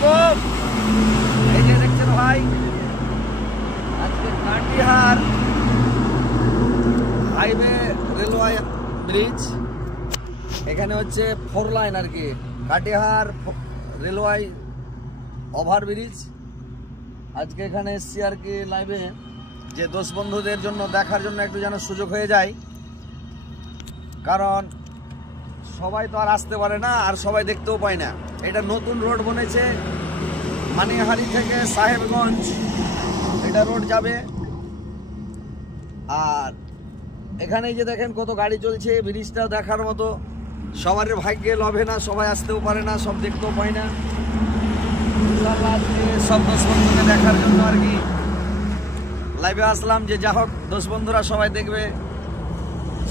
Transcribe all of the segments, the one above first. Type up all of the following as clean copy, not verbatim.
আলাইকুম। এই যে দেখছেন ভাই, আজকে কাটিহার হাইওয়ে রেলওয়ে ব্রিজ, এখানে হচ্ছে 4 লাইন আর কি, কাটিহার রেলওয়ে ওভার ব্রিজ। আজকে এখানে এসছি আর কি লাইভে, যে দোষ বন্ধুদের জন্য দেখার জন্য একটু যেন সুযোগ হয়ে যায়, কারণ সবাই তো আর আসতে পারে না আর সবাই দেখতেও পায় না। এটা নতুন রোড বনেছে মানিহারি থেকে সাহেবগঞ্জ, এটা রোড যাবে। আর এখানে যে দেখেন কত গাড়ি চলছে, ব্রিজটাও দেখার মতো, সবার ভাগ্যে লভে না, সবাই আসতেও পারে না, সব দেখতেও পায় না। সব দোষ বন্ধুকে দেখার জন্য আর কি লাইভে আসলাম, যে যা হোক দোষ বন্ধুরা সবাই দেখবে,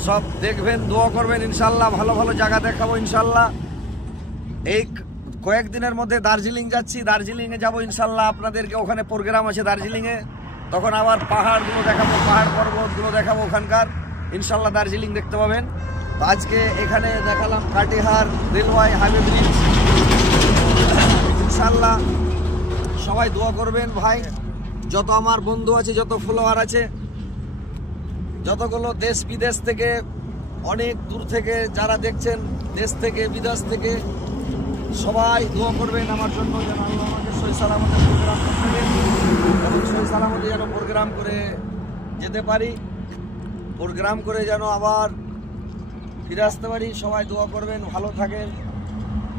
সব দেখবেন, দোয়া করবেন ইনশাল্লাহ। ভালো ভালো জায়গা দেখাবো ইনশাল্লাহ। এই কয়েকদিনের মধ্যে দার্জিলিং যাচ্ছি, দার্জিলিংয়ে যাবো ইনশাল্লাহ। আপনাদেরকে ওখানে প্রোগ্রাম আছে দার্জিলিংয়ে, তখন আবার পাহাড়গুলো দেখাবো, পাহাড় পর্বতগুলো দেখাবো ওখানকার, ইনশাল্লাহ দার্জিলিং দেখতে পাবেন। তো আজকে এখানে দেখালাম কাটিহার রেলওয়ে হাইওয়ে ব্রিজ। ইনশাল্লাহ সবাই দোয়া করবেন ভাই, যত আমার বন্ধু আছে, যত ফলোয়ার আছে, যতগুলো দেশ বিদেশ থেকে, অনেক দূর থেকে যারা দেখছেন, দেশ থেকে বিদেশ থেকে, সবাই দোয়া করবেন আমার জন্য, যেন আল্লাহ আমাকে সহি সালামতে প্রোগ্রাম করতে দেন এবং সহি সালামতে যেন প্রোগ্রাম করে যেতে পারি, প্রোগ্রাম করে যেন আবার ফিরে আসতে পারি। সবাই দোয়া করবেন, ভালো থাকেন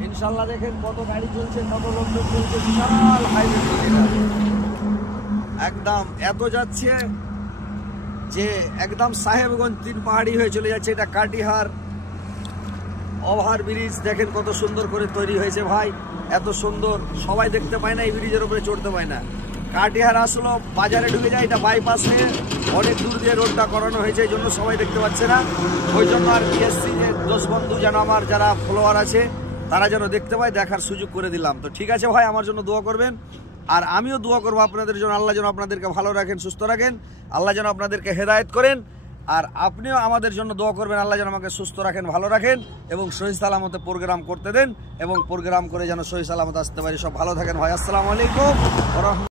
ইনশাল্লাহ। দেখেন কত গাড়ি চলছে, কত লোকজন চলছে, বিশাল হাইওয়ে একদম এত যাচ্ছে যে একদম সাহেবগঞ্জ 3 পাহাড়ি হয়ে চলে যাচ্ছে। এটা কাটিহার ওভার ব্রিজ, দেখেন কত সুন্দর করে তৈরি হয়েছে ভাই, এত সুন্দর, সবাই দেখতে পায় না, এই ব্রিজের উপরে চড়তে পায় না। কাটিহার আসলো বাজারে ঢুকে যায়, এটা বাইপাস হয়ে অনেক দূর দিয়ে রোডটা করানো হয়েছে, এই জন্য সবাই দেখতে পাচ্ছে না। ওই জন্য আর কি এসছি, যে দোষ বন্ধু যেন আমার যারা ফলোয়ার আছে তারা যেন দেখতে পায়, দেখার সুযোগ করে দিলাম। তো ঠিক আছে ভাই, আমার জন্য দোয়া করবেন, আর আমিও দোয়া করবো আপনাদের জন্য। আল্লাহ যেন আপনাদেরকে ভালো রাখেন, সুস্থ রাখেন, আল্লাহ যেন আপনাদেরকে হেদায়েত করেন, আর আপনিও আমাদের জন্য দোয়া করবেন, আল্লাহ যেন আমাকে সুস্থ রাখেন, ভালো রাখেন এবং সহি সালামতে প্রোগ্রাম করতে দেন, এবং প্রোগ্রাম করে যেন সহি সালামতে আসতে পারি। সব ভালো থাকেন ভাই, আসসালামু আলাইকুম।